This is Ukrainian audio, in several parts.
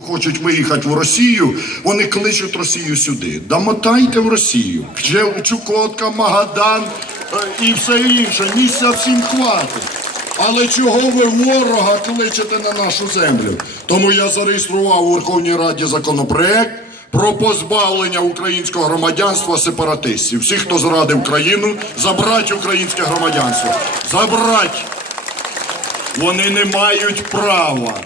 хочуть виїхати в Росію, вони кличуть Росію сюди. Да мотайте в Росію. Ще Чукотка, Магадан е, і все інше. Місця всім хватить. Але чого ви ворога кличете на нашу землю? Тому я зареєстрував у Верховній Раді законопроект про позбавлення українського громадянства сепаратистів. Всіх, хто зрадив країну, забрати українське громадянство. Забрати! Вони не мають права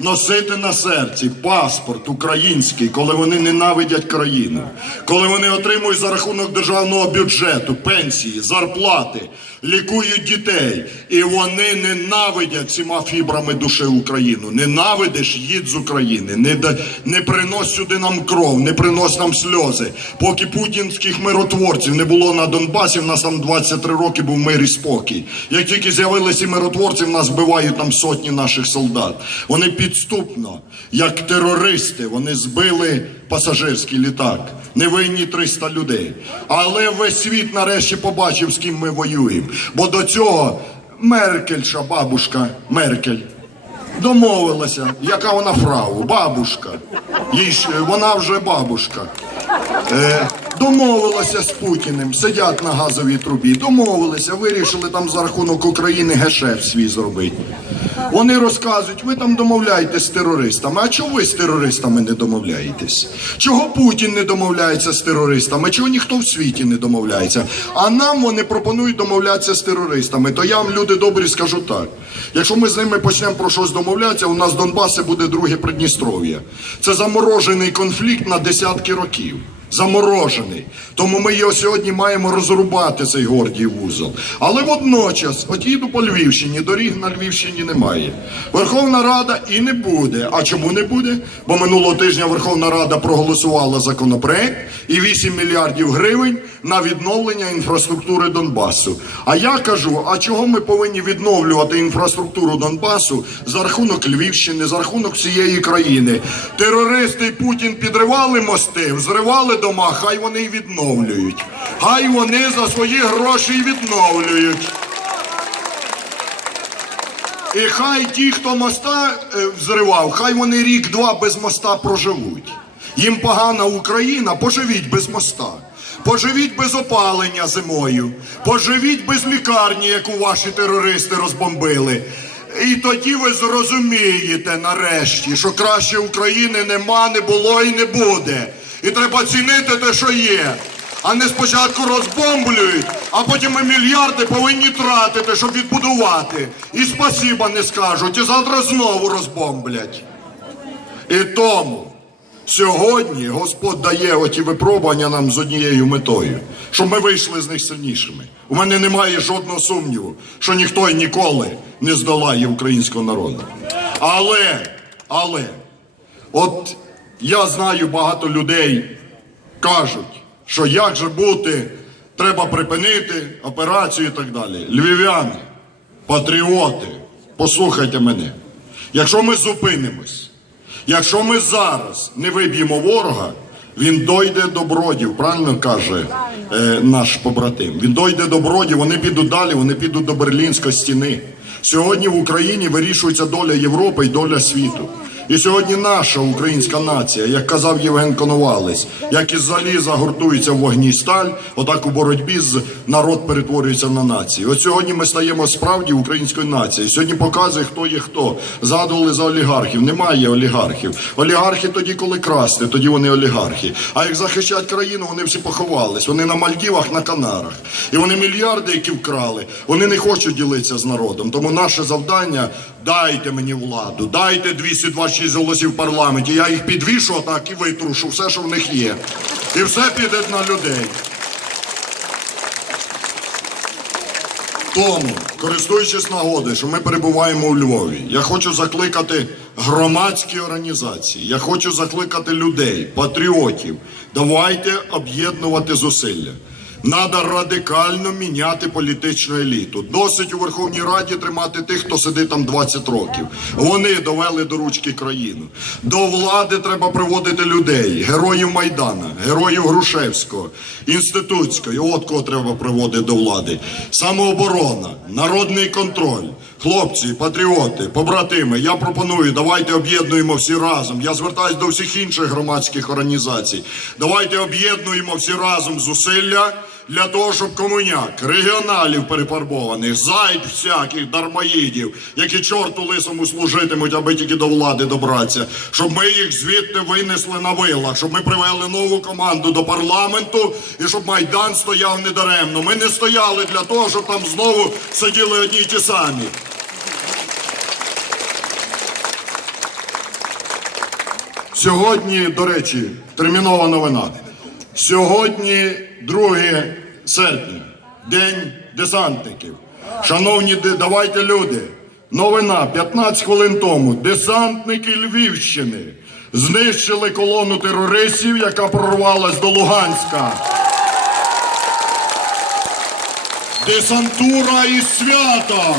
носити на серці паспорт український, коли вони ненавидять країну, коли вони отримують за рахунок державного бюджету пенсії, зарплати, лікують дітей, і вони ненавидять всіма фібрами душі Україну. Ненавидиш, їдь з України, не, не принось сюди нам кров, не принось нам сльози. Поки путінських миротворців не було на Донбасі, в нас там 23 роки був мир і спокій. Як тільки з'явилися миротворці, в нас вбивають там сотні наших солдат. Вони підступно, як терористи, вони збили пасажирський літак. Невинні 300 людей. Але весь світ нарешті побачив, з ким ми воюємо. Бо до цього Меркельша, бабушка Меркель, домовилася, яка вона фрау, бабушка. Їй ж, вона вже бабушка. Е, домовилася з Путіним, сидять на газовій трубі, домовилися, вирішили там за рахунок України гешеф свій зробити. Вони розказують, ви там домовляєтесь з терористами. А чого ви з терористами не домовляєтесь? Чого Путін не домовляється з терористами? Чого ніхто в світі не домовляється? А нам вони пропонують домовлятися з терористами. То я вам, люди добрі, скажу так. Якщо ми з ними почнемо про щось домовлятися, у нас Донбаси буде друге Придністров'я. Це заморожений конфлікт на десятки років. Заморожений. Тому ми його сьогодні маємо розрубати цей гордій вузол. Але водночас, от їду по Львівщині, доріг на Львівщині немає. Верховна Рада і не буде. А чому не буде? Бо минулого тижня Верховна Рада проголосувала законопроект і 8 мільярдів гривень на відновлення інфраструктури Донбасу. А я кажу: а чого ми повинні відновлювати інфраструктуру Донбасу за рахунок Львівщини, за рахунок всієї країни? Терористи і Путін підривали мости, взривали дома, хай вони і відновлюють. Хай вони за свої гроші відновлюють. І хай ті, хто моста е, взривав, хай вони рік-два без моста проживуть. Їм погана Україна, поживіть без моста. Поживіть без опалення зимою, поживіть без лікарні, яку ваші терористи розбомбили. І тоді ви зрозумієте нарешті, що краще України нема, не було і не буде. І треба цінити те, що є. А не спочатку розбомблюють, а потім ми мільярди повинні тратити, щоб відбудувати. І спасіба не скажуть, і завтра знову розбомблять. І тому сьогодні Господь дає оті випробування нам з однією метою, щоб ми вийшли з них сильнішими. У мене немає жодного сумніву, що ніхто і ніколи не здолає українського народу. Але, але, от я знаю багато людей кажуть, що як же бути, треба припинити операцію і так далі. Львів'яни, патріоти, послухайте мене. Якщо ми зупинимось, якщо ми зараз не виб'ємо ворога, він дойде до бродів, правильно каже е, наш побратим. Він дойде до бродів, вони підуть далі, вони підуть до Берлінської стіни. Сьогодні в Україні вирішується доля Європи і доля світу. І сьогодні наша українська нація, як казав Євген Коновалець, як із заліза гуртується в вогні сталь, отак у боротьбі з народ перетворюється на націю. От сьогодні ми стаємо справді українською нацією. Сьогодні показує, хто є хто. Згадували за олігархів. Немає олігархів. Олігархи тоді, коли красти, тоді вони олігархи. А як захищать країну, вони всі поховались. Вони на Мальдівах, на Канарах. І вони мільярди, які вкрали, вони не хочуть ділитися з народом. Тому наше завдання дайте мені владу, дайте 226 голосів в парламенті. Я їх підвішу так і витрушу все, що в них є. І все піде на людей. Тому, користуючись нагодою, що ми перебуваємо у Львові, я хочу закликати громадські організації, я хочу закликати людей, патріотів. Давайте об'єднувати зусилля. Надо радикально міняти політичну еліту. Досить у Верховній Раді тримати тих, хто сидить там 20 років. Вони довели до ручки країну. До влади треба приводити людей, героїв Майдана, героїв Грушевського, інститутської. От кого треба приводити до влади. Самооборона, народний контроль, Хлопці, патріоти, побратими, я пропоную, давайте об'єднуємо всі разом. Я звертаюся до всіх інших громадських організацій. Давайте об'єднуємо всі разом зусилля для того, щоб комуняк, регіоналів перефарбованих, зайд всяких, дармоїдів, які чорту лисому служитимуть, аби тільки до влади добратися, щоб ми їх звідти винесли на вилах, щоб ми привели нову команду до парламенту і щоб Майдан стояв недаремно. Ми не стояли для того, щоб там знову сиділи одні й ті самі. Сьогодні, до речі, термінова новина. Сьогодні 2 серпня, День десантників. Шановні, давайте люди. Новина 15 хвилин тому. Десантники Львівщини знищили колону терористів, яка прорвалась до Луганська. Десантура із святом!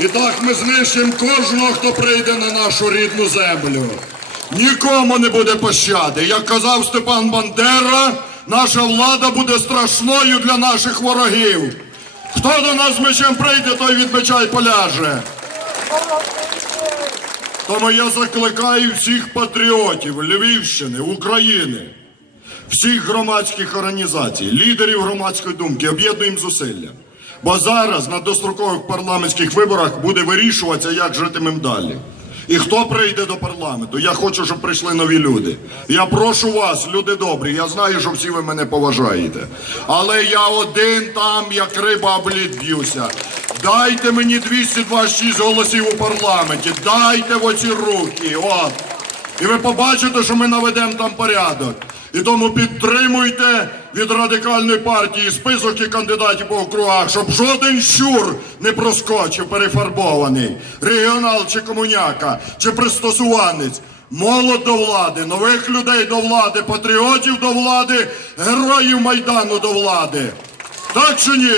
І так ми знищимо кожного, хто прийде на нашу рідну землю. Нікому не буде пощади. Як казав Степан Бандера, наша влада буде страшною для наших ворогів. Хто до нас з мечем прийде, той від меча й поляже. Тому я закликаю всіх патріотів Львівщини, України, всіх громадських організацій, лідерів громадської думки, об'єднуємо зусилля. Бо зараз на дострокових парламентських виборах буде вирішуватися, як житимемо далі. І хто прийде до парламенту? Я хочу, щоб прийшли нові люди. Я прошу вас, люди добрі. Я знаю, що всі ви мене поважаєте. Але я один там, як риба об б'юся. Дайте мені 226 голосів у парламенті. Дайте в оці руки. От. І ви побачите, що ми наведемо там порядок. І тому підтримуйте від радикальної партії список і кандидатів по округах, щоб жоден щур не проскочив перефарбований, регіонал чи комуняка, чи пристосуванець. Молод до влади, нових людей до влади, патріотів до влади, героїв Майдану до влади. Так чи ні?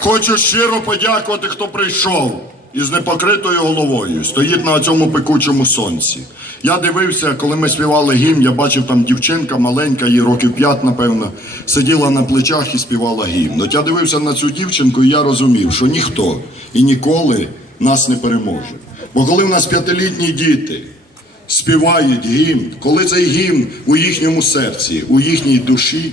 Хочу щиро подякувати, хто прийшов із непокритою головою, стоїть на цьому пекучому сонці. Я дивився, коли ми співали гімн, я бачив там дівчинка маленька, їй років п'ять, напевно, сиділа на плечах і співала гімн. От я дивився на цю дівчинку, і я розумів, що ніхто і ніколи нас не переможе. Бо коли в нас п'ятилітні діти співають гімн, коли цей гімн у їхньому серці, у їхній душі.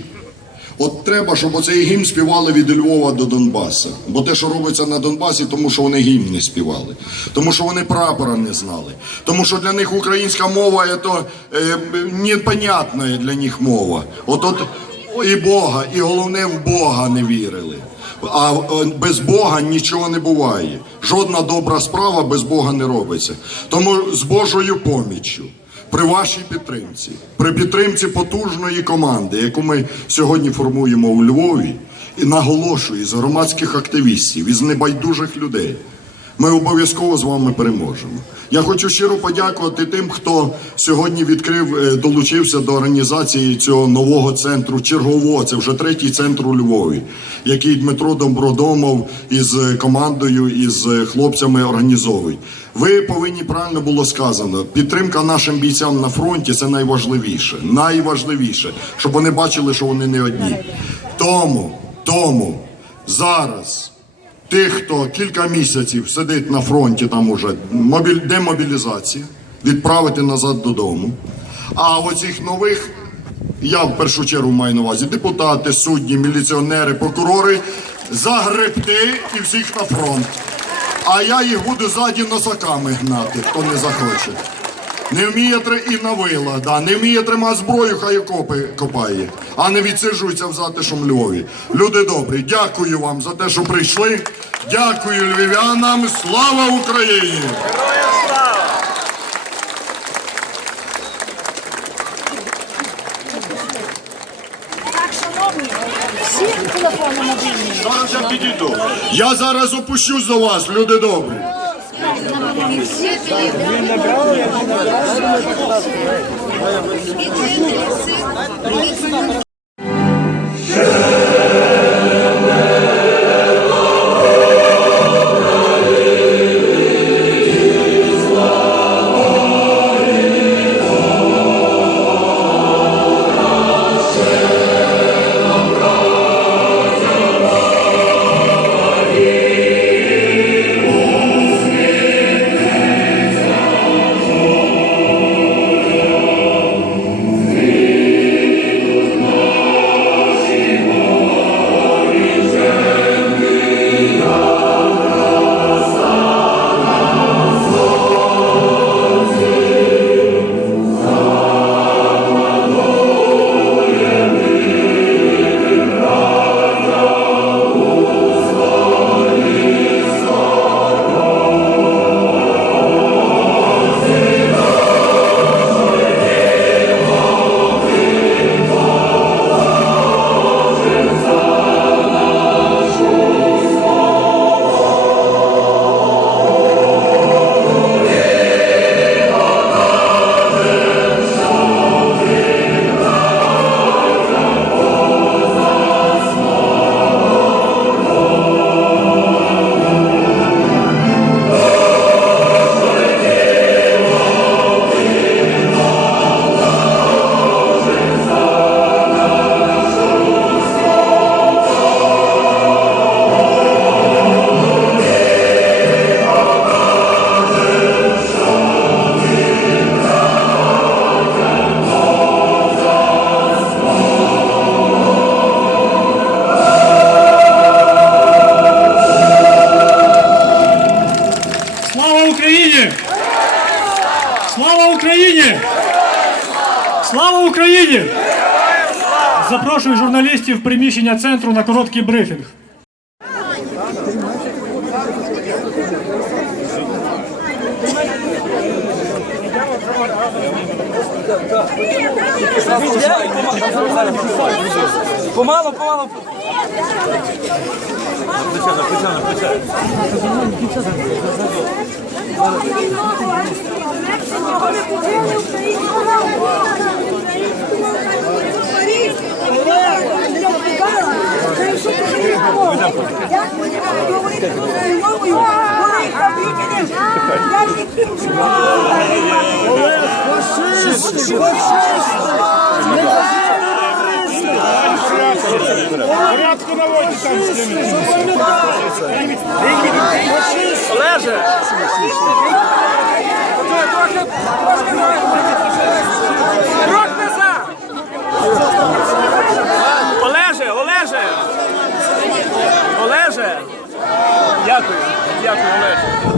От треба, щоб оцей гімн співали від Львова до Донбаса. Бо те, що робиться на Донбасі, тому що вони гімн не співали, тому що вони прапора не знали, тому що для них українська мова це е, непонятна для них мова. От от і Бога, і головне в Бога не вірили. А е, без Бога нічого не буває. Жодна добра справа без Бога не робиться. Тому з Божою поміччю при вашій підтримці, при підтримці потужної команди, яку ми сьогодні формуємо у Львові, і наголошую з громадських активістів, із небайдужих людей. Ми обов'язково з вами переможемо. Я хочу щиро подякувати тим, хто сьогодні відкрив, е, долучився до організації цього нового центру чергового. Це вже третій центр у Львові, який Дмитро Добродомов із командою, із хлопцями організовує. Ви повинні правильно було сказано. Підтримка нашим бійцям на фронті це найважливіше. Найважливіше, щоб вони бачили, що вони не одні. Тому, тому зараз. Тих, хто кілька місяців сидить на фронті, там уже демобілізація, відправити назад додому. А оцих нових, я в першу чергу маю на увазі, депутати, судді, міліціонери, прокурори, загребти і всіх на фронт. А я їх буду ззаді носаками гнати, хто не захоче. Не вміє три і на вила, да. не вміє тримати зброю, хай окопи копає, а не відсиджується в затишому Львові. Люди добрі, дякую вам за те, що прийшли. Дякую львів'янам. Слава Україні! Так, шановні, всі телефони мобільні. Я зараз опущусь до вас, люди добрі. Всі Україні! Слава Україні! Слава Україні! Запрошую журналістів в приміщення центру на короткий брифінг. Помало, помало. плече, на плече, на плече. Я не Помалу, помалу. Олеже! Крок назад! Олеже, Олеже! Олеже! Дякую, дякую, Олеже.